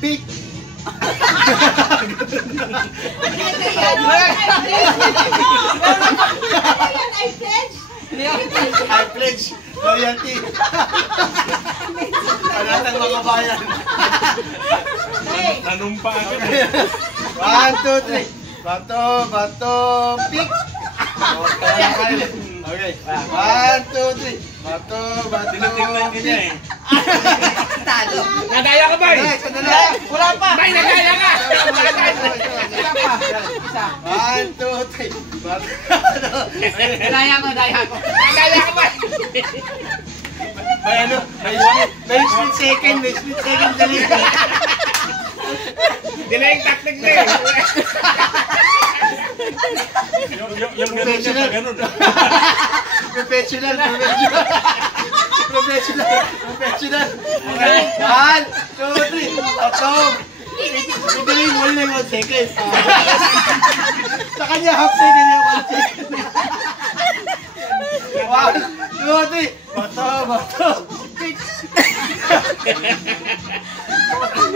pick. I pledge loyalty. Panatang mga bayan. Nanumpa ako. 1, 2, 3. Bato, pick. Okay. 1, 2, 3. Bato, Tinitingnan ka niya eh. Talo. Nagaya ka ba? Wala pa. Bay, nagaya ka. Isa. 1, 2, 3. Bato. Daya ko. Nagaya ka ba? May ano? May split second dali. Delaying tactic na eh. Yung ganun. Professional. Okay. 1, 2, 3. Atom. Ibigay mo lang 1 second. Sa kanya half second niya 1 second. 1, 2, 3. Bato. Pick.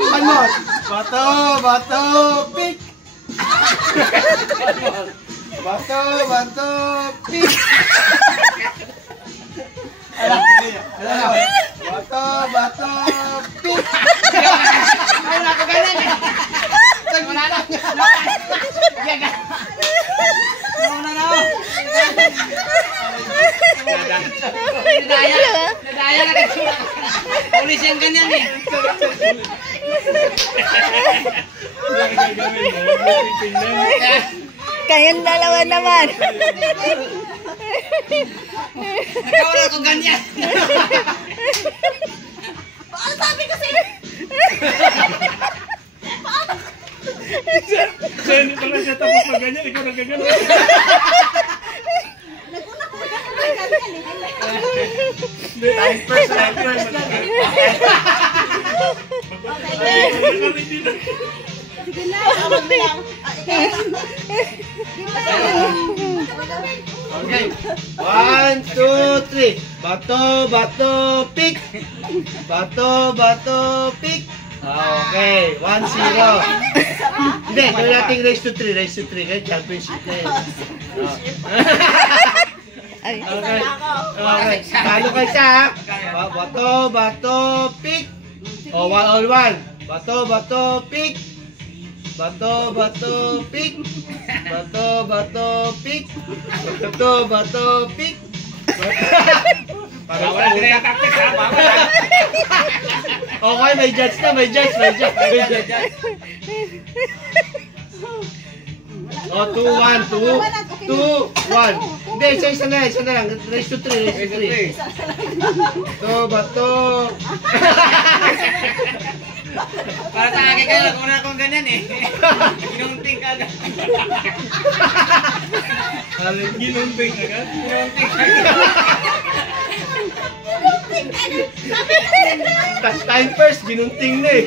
One more. Bato, pick. Bato, pick. Bato, pick. Wala ko ganun eh. Wala na. Nadaya na kasi. Pulis yung ganyan eh. Kayang dalawa naman. Nakawala ko ganyan. Paano sabi kasi? So hindi pala siya tapos na ganyan, ikaw nagagano. Naguna ko na ganyan eh. Time first. Sige na, tawag mo lang. Okay. 1, 2, 3. Bato, pick. Bato, pick. Okay. 1-0. Hindi, gawin natin race to 3. Kaya championship na yun. Okay. Talo kayo siya ha. Bato, pick. O, 1-on-1. Bato, pick. Bato, pick. Para wala delaying tactic ha. Okay, may judge na. O, 2-1. 2-1. Hindi, isa na lang. Race to 3. Bato. Para sa akin kayo, kung na akong ganyan eh. Ginunting ka agad. Ginunting agad? Touch time first, ginunting na eh.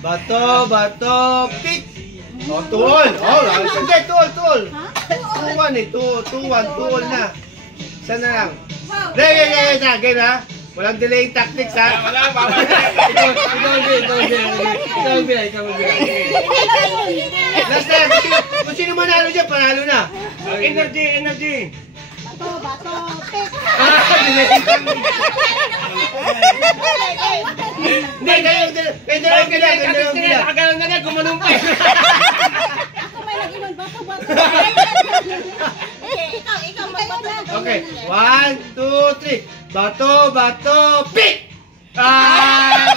Bato, pick. O, tuol. Hindi, tuol. 2-1 eh. 2-1 na. Isa na lang. Game ha. Walang delaying tactics ha. Wala. Ikaw bilay. Last na. Kung sino manalo dyan, panalo na. Energy. Bato, pick. Hindi, kayo dalawang gila. Nakagalang na nga, gumanumpay. Ako may nag-inom, bato. Ikaw magbato. Okay, 1, 2, 3. Bato, pick! Ah!